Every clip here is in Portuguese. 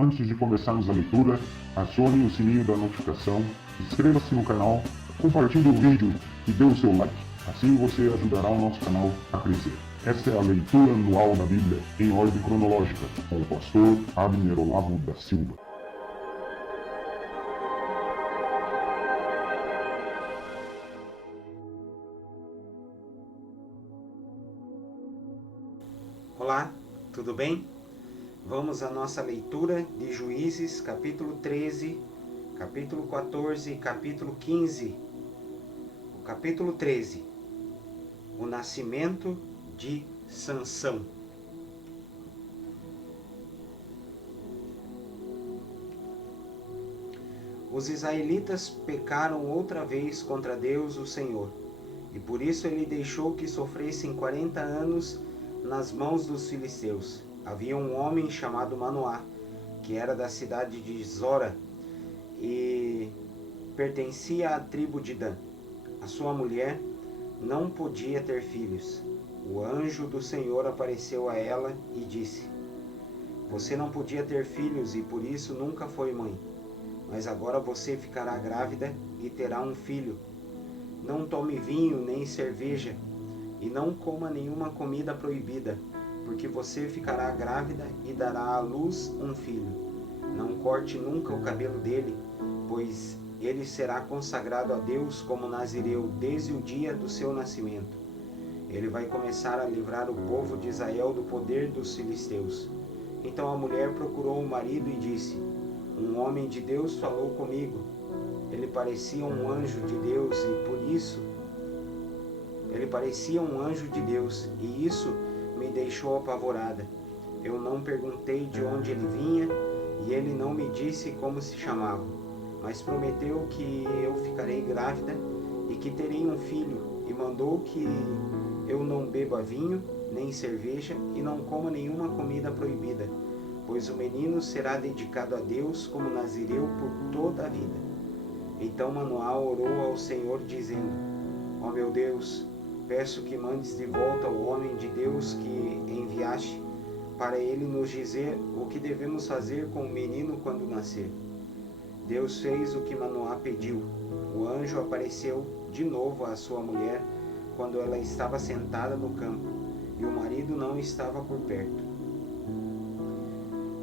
Antes de começarmos a leitura, acione o sininho da notificação, inscreva-se no canal, compartilhe o vídeo e dê o seu like. Assim você ajudará o nosso canal a crescer. Esta é a leitura anual da Bíblia em ordem cronológica, com o pastor Abner Olavo da Silva. Olá, tudo bem? Vamos à nossa leitura de Juízes, capítulo 13, capítulo 14 e capítulo 15. O capítulo 13, o nascimento de Sansão. Os israelitas pecaram outra vez contra Deus, o Senhor, e por isso ele deixou que sofressem 40 anos nas mãos dos filisteus. Havia um homem chamado Manoá, que era da cidade de Zora e pertencia à tribo de Dan. A sua mulher não podia ter filhos. O anjo do Senhor apareceu a ela e disse: Você não podia ter filhos e por isso nunca foi mãe. Mas agora você ficará grávida e terá um filho. Não tome vinho nem cerveja e não coma nenhuma comida proibida, porque você ficará grávida e dará à luz um filho. Não corte nunca o cabelo dele, pois ele será consagrado a Deus como nazireu desde o dia do seu nascimento. Ele vai começar a livrar o povo de Israel do poder dos filisteus. Então a mulher procurou o marido e disse: Um homem de Deus falou comigo. Ele parecia um anjo de Deus e isso me deixou apavorada. Eu não perguntei de onde ele vinha e ele não me disse como se chamava, mas prometeu que eu ficarei grávida e que terei um filho, e mandou que eu não beba vinho nem cerveja e não coma nenhuma comida proibida, pois o menino será dedicado a Deus como nazireu por toda a vida. Então Manoá orou ao Senhor dizendo: Ó meu Deus, peço que mandes de volta o homem de Deus que enviaste, para ele nos dizer o que devemos fazer com o menino quando nascer. Deus fez o que Manoá pediu. O anjo apareceu de novo à sua mulher quando ela estava sentada no campo, e o marido não estava por perto.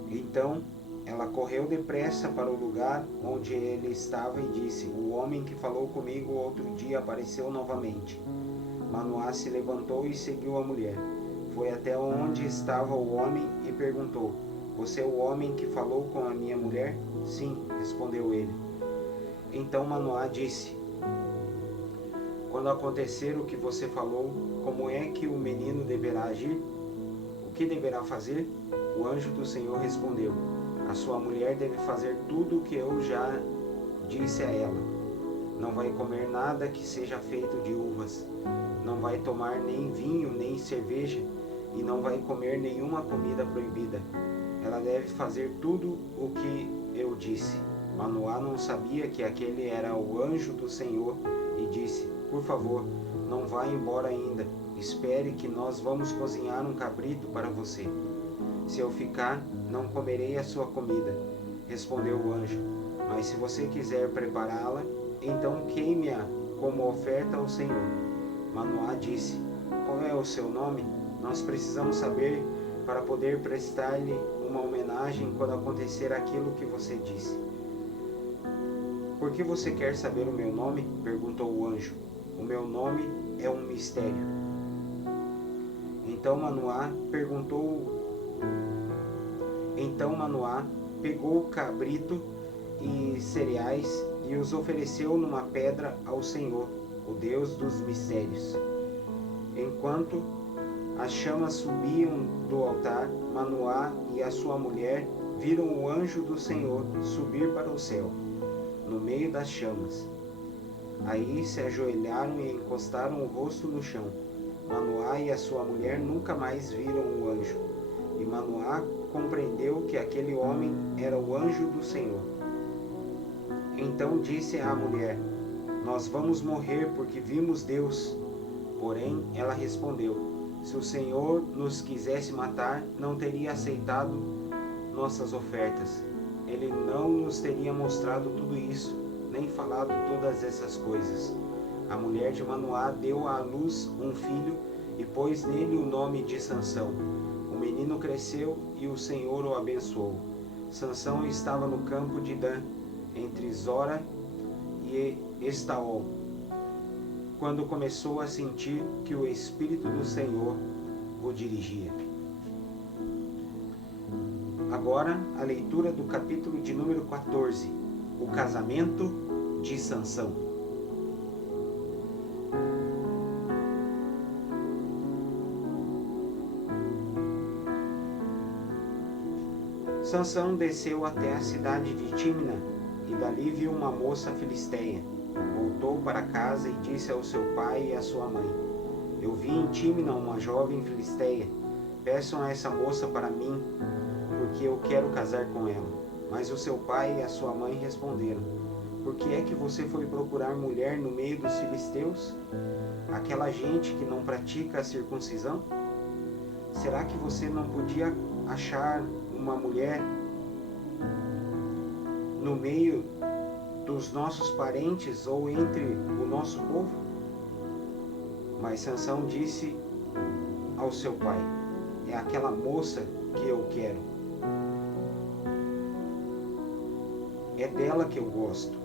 Então ela correu depressa para o lugar onde ele estava e disse: O homem que falou comigo outro dia apareceu novamente. Manoá se levantou e seguiu a mulher. Foi até onde estava o homem e perguntou: Você é o homem que falou com a minha mulher? Sim, respondeu ele. Então Manoá disse: Quando acontecer o que você falou, como é que o menino deverá agir? O que deverá fazer? O anjo do Senhor respondeu: A sua mulher deve fazer tudo o que eu já disse a ela. Não vai comer nada que seja feito de uvas, não vai tomar nem vinho nem cerveja, e não vai comer nenhuma comida proibida. Ela deve fazer tudo o que eu disse. Manoá não sabia que aquele era o anjo do Senhor e disse: Por favor, não vá embora ainda. Espere que nós vamos cozinhar um cabrito para você. Se eu ficar, não comerei a sua comida, respondeu o anjo. Mas se você quiser prepará-la, então queime-a como oferta ao Senhor. Manoá disse: Qual é o seu nome? Nós precisamos saber para poder prestar-lhe uma homenagem quando acontecer aquilo que você disse. Por que você quer saber o meu nome? Perguntou o anjo. O meu nome é um mistério. Então Manoá pegou o cabrito e cereais e os ofereceu numa pedra ao Senhor, o Deus dos mistérios. Enquanto as chamas subiam do altar, Manoá e a sua mulher viram o anjo do Senhor subir para o céu, no meio das chamas. Aí se ajoelharam e encostaram o rosto no chão. Manoá e a sua mulher nunca mais viram o anjo. E Manoá compreendeu que aquele homem era o anjo do Senhor. Então disse à mulher: Nós vamos morrer porque vimos Deus. Porém, ela respondeu: Se o Senhor nos quisesse matar, não teria aceitado nossas ofertas, ele não nos teria mostrado tudo isso, nem falado todas essas coisas. A mulher de Manoá deu à luz um filho e pôs nele o nome de Sansão. O menino cresceu e o Senhor o abençoou. Sansão estava no campo de Dan, entre Zora e Estaol, quando começou a sentir que o Espírito do Senhor o dirigia. Agora, a leitura do capítulo de número 14, o casamento de Sansão. Sansão desceu até a cidade de Tímina e dali viu uma moça filisteia. Voltou para casa e disse ao seu pai e à sua mãe: Eu vi em Tímina uma jovem filisteia. Peçam a essa moça para mim, porque eu quero casar com ela. Mas o seu pai e a sua mãe responderam: Por que é que você foi procurar mulher no meio dos filisteus? Aquela gente que não pratica a circuncisão? Será que você não podia achar uma mulher no meio dos nossos parentes ou entre o nosso povo? Mas Sansão disse ao seu pai: É aquela moça que eu quero. É dela que eu gosto.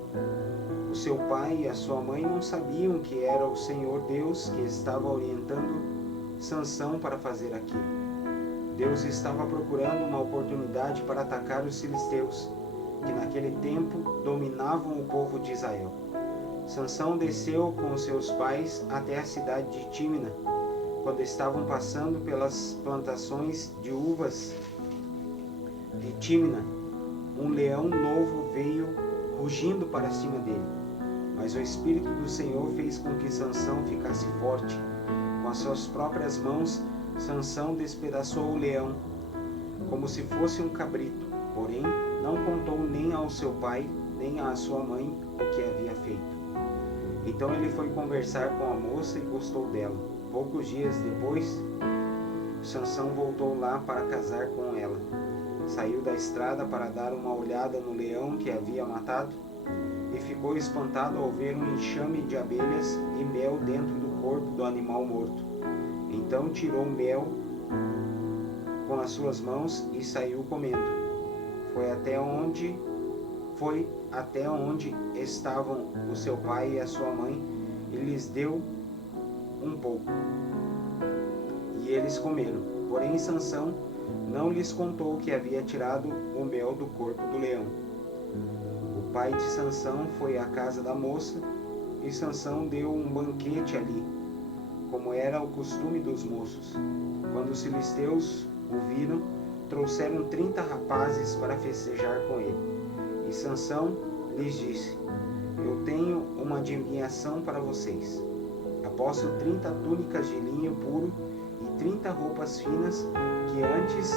O seu pai e a sua mãe não sabiam que era o Senhor Deus que estava orientando Sansão para fazer aquilo. Deus estava procurando uma oportunidade para atacar os filisteus, que naquele tempo dominavam o povo de Israel. Sansão desceu com seus pais até a cidade de Tímina. Quando estavam passando pelas plantações de uvas de Tímina, um leão novo veio rugindo para cima dele. Mas o Espírito do Senhor fez com que Sansão ficasse forte. Com as suas próprias mãos, Sansão despedaçou o leão, como se fosse um cabrito. Porém, não contou nem ao seu pai, nem à sua mãe o que havia feito. Então ele foi conversar com a moça e gostou dela. Poucos dias depois, Sansão voltou lá para casar com ela. Saiu da estrada para dar uma olhada no leão que havia matado e ficou espantado ao ver um enxame de abelhas e mel dentro do corpo do animal morto. Então tirou o mel com as suas mãos e saiu comendo. Foi até onde estavam o seu pai e a sua mãe e lhes deu um pouco. E eles comeram. Porém Sansão não lhes contou que havia tirado o mel do corpo do leão. O pai de Sansão foi à casa da moça e Sansão deu um banquete ali, como era o costume dos moços. Quando os filisteus o viram, trouxeram 30 rapazes para festejar com ele. E Sansão lhes disse: Eu tenho uma adivinhação para vocês. Aposto 30 túnicas de linho puro e 30 roupas finas que antes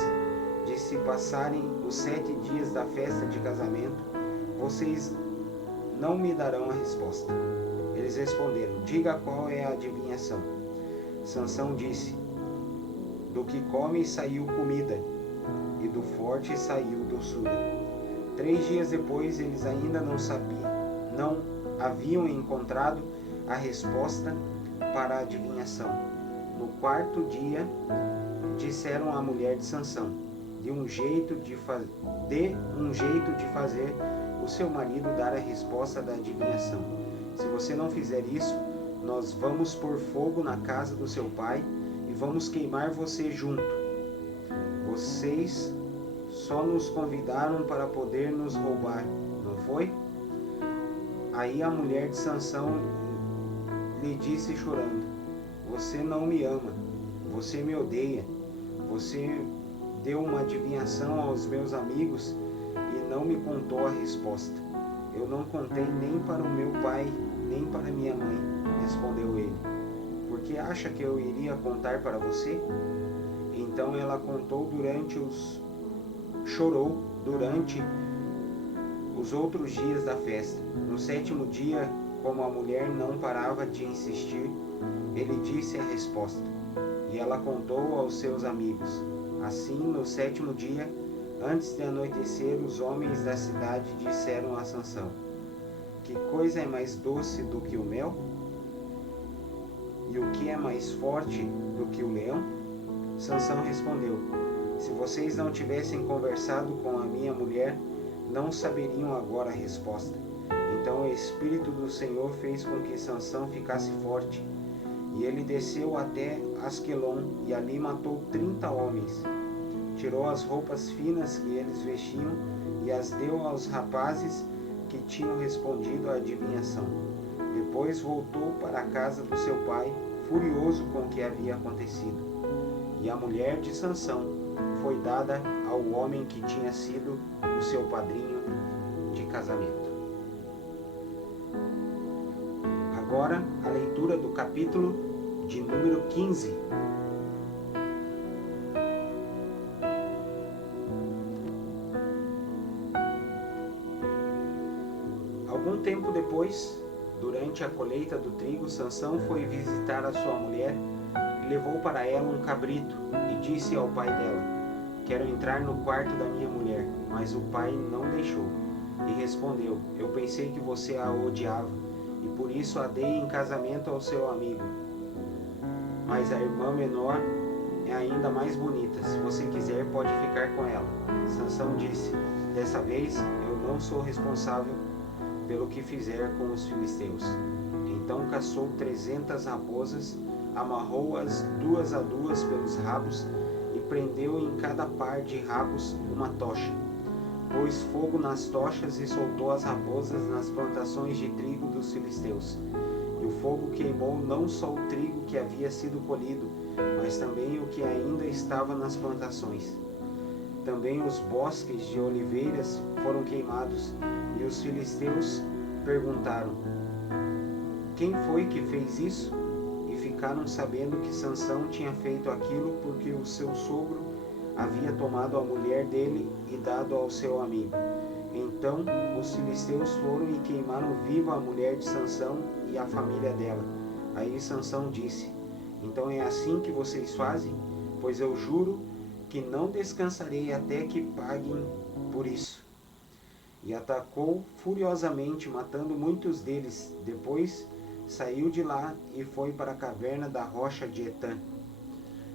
de se passarem os 7 dias da festa de casamento, vocês não me darão a resposta. Eles responderam: Diga qual é a adivinhação. Sansão disse: Do que come saiu comida, e do forte saiu doçura. 3 dias depois eles ainda não haviam encontrado a resposta para a adivinhação. No 4º dia, disseram à mulher de Sansão: Dê um jeito de fazer o seu marido dar a resposta da adivinhação. Se você não fizer isso, nós vamos pôr fogo na casa do seu pai e vamos queimar você junto. Vocês só nos convidaram para poder nos roubar, não foi? Aí a mulher de Sansão lhe disse chorando: Você não me ama, você me odeia. Você deu uma adivinhação aos meus amigos e não me contou a resposta. Eu não contei nem para o meu pai, nem para minha mãe, respondeu ele. Por que acha que eu iria contar para você? Então ela chorou durante os outros dias da festa. No 7º dia, como a mulher não parava de insistir, ele disse a resposta, e ela contou aos seus amigos. Assim, no 7º dia, Antes de anoitecer, os homens da cidade disseram a Sansão: que coisa é mais doce do que o mel? E o que é mais forte do que o leão? Sansão respondeu: se vocês não tivessem conversado com a minha mulher, não saberiam agora a resposta. Então o Espírito do Senhor fez com que Sansão ficasse forte, e ele desceu até Asquelon e ali matou 30 homens. Tirou as roupas finas que eles vestiam e as deu aos rapazes que tinham respondido à adivinhação. Depois voltou para a casa do seu pai, furioso com o que havia acontecido. E a mulher de Sansão foi dada ao homem que tinha sido o seu padrinho de casamento. Agora, a leitura do capítulo de número 15. Algum tempo depois, durante a colheita do trigo, Sansão foi visitar a sua mulher e levou para ela um cabrito e disse ao pai dela: quero entrar no quarto da minha mulher. Mas o pai não deixou e respondeu: eu pensei que você a odiava e por isso a dei em casamento ao seu amigo. Mas a irmã menor é ainda mais bonita. Se você quiser, pode ficar com ela. Sansão disse: dessa vez eu não sou responsável pelo que fizer com os filisteus. Então caçou 300 raposas, amarrou-as 2 a 2 pelos rabos e prendeu em cada par de rabos uma tocha. Pôs fogo nas tochas e soltou as raposas nas plantações de trigo dos filisteus. E o fogo queimou não só o trigo que havia sido colhido, mas também o que ainda estava nas plantações. Também os bosques de oliveiras foram queimados, e os filisteus perguntaram: quem foi que fez isso? E ficaram sabendo que Sansão tinha feito aquilo porque o seu sogro havia tomado a mulher dele e dado ao seu amigo. Então os filisteus foram e queimaram viva a mulher de Sansão e a família dela. Aí Sansão disse: então é assim que vocês fazem? Pois eu juro que não descansarei até que paguem por isso. E atacou furiosamente, matando muitos deles. Depois saiu de lá e foi para a caverna da rocha de Etã.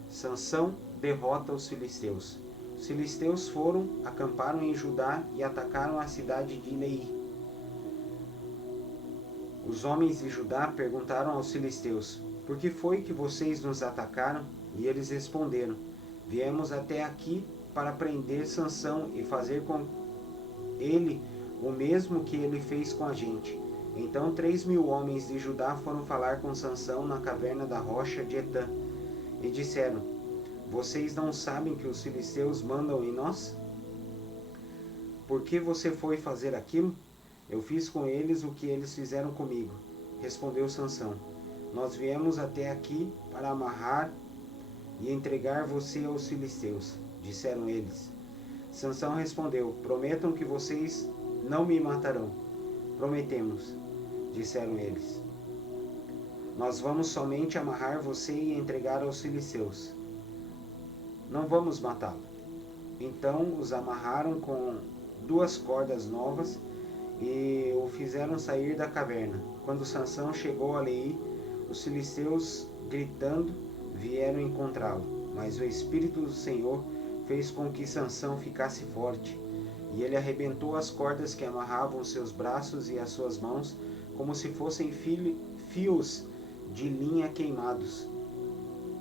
Sansão derrota os filisteus. Os filisteus foram, acamparam em Judá e atacaram a cidade de Leí. Os homens de Judá perguntaram aos filisteus: por que foi que vocês nos atacaram? E eles responderam: viemos até aqui para prender Sansão e fazer com ele o mesmo que ele fez com a gente. Então 3.000 homens de Judá foram falar com Sansão na caverna da rocha de Etã e disseram: vocês não sabem que os filisteus mandam em nós? Por que você foi fazer aquilo? Eu fiz com eles o que eles fizeram comigo. Respondeu Sansão: nós viemos até aqui para amarrar e entregar você aos filisteus, disseram eles. Sansão respondeu: prometam que vocês não me matarão. Prometemos, disseram eles. Nós vamos somente amarrar você e entregar aos filisteus. Não vamos matá-lo. Então os amarraram com 2 cordas novas e o fizeram sair da caverna. Quando Sansão chegou a Leí, os filisteus, gritando, vieram encontrá-lo. Mas o Espírito do Senhor fez com que Sansão ficasse forte, e ele arrebentou as cordas que amarravam os seus braços e as suas mãos, como se fossem fios de linha queimados.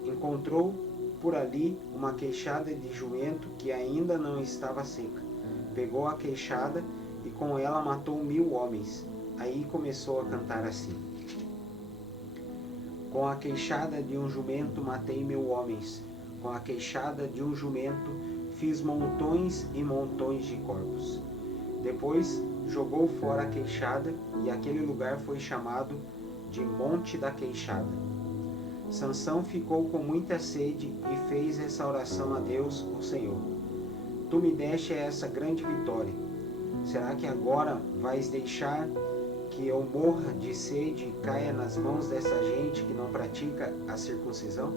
Encontrou por ali uma queixada de jumento que ainda não estava seca. Pegou a queixada e com ela matou 1.000 homens. Aí começou a cantar assim: com a queixada de um jumento matei 1.000 homens. Com a queixada de um jumento fiz montões e montões de corpos. Depois jogou fora a queixada e aquele lugar foi chamado de Monte da Queixada. Sansão ficou com muita sede e fez essa oração a Deus, o Senhor: tu me deste essa grande vitória. Será que agora vais deixar que eu morra de sede e caia nas mãos dessa gente que não pratica a circuncisão?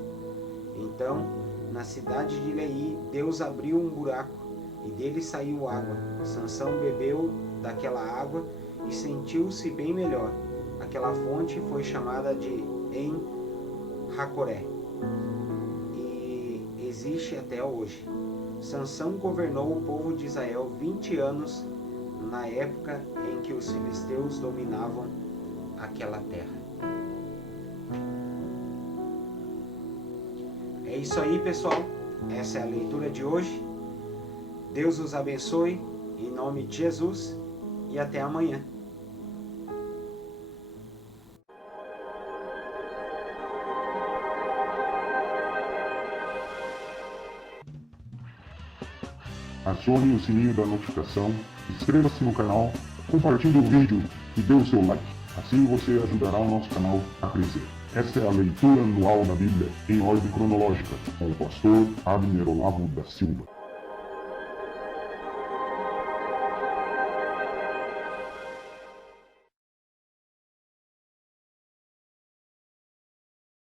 Então, na cidade de Leí, Deus abriu um buraco e dele saiu água. Sansão bebeu daquela água e sentiu-se bem melhor. Aquela fonte foi chamada de En-Hacoré e existe até hoje. Sansão governou o povo de Israel 20 anos na época em que os filisteus dominavam aquela terra. É isso aí, pessoal. Essa é a leitura de hoje. Deus os abençoe, em nome de Jesus, e até amanhã. Acione o sininho da notificação, inscreva-se no canal, compartilhe o vídeo e dê o seu like. Assim você ajudará o nosso canal a crescer. Esta é a leitura anual da Bíblia em ordem cronológica, com o pastor Abner Olavo da Silva.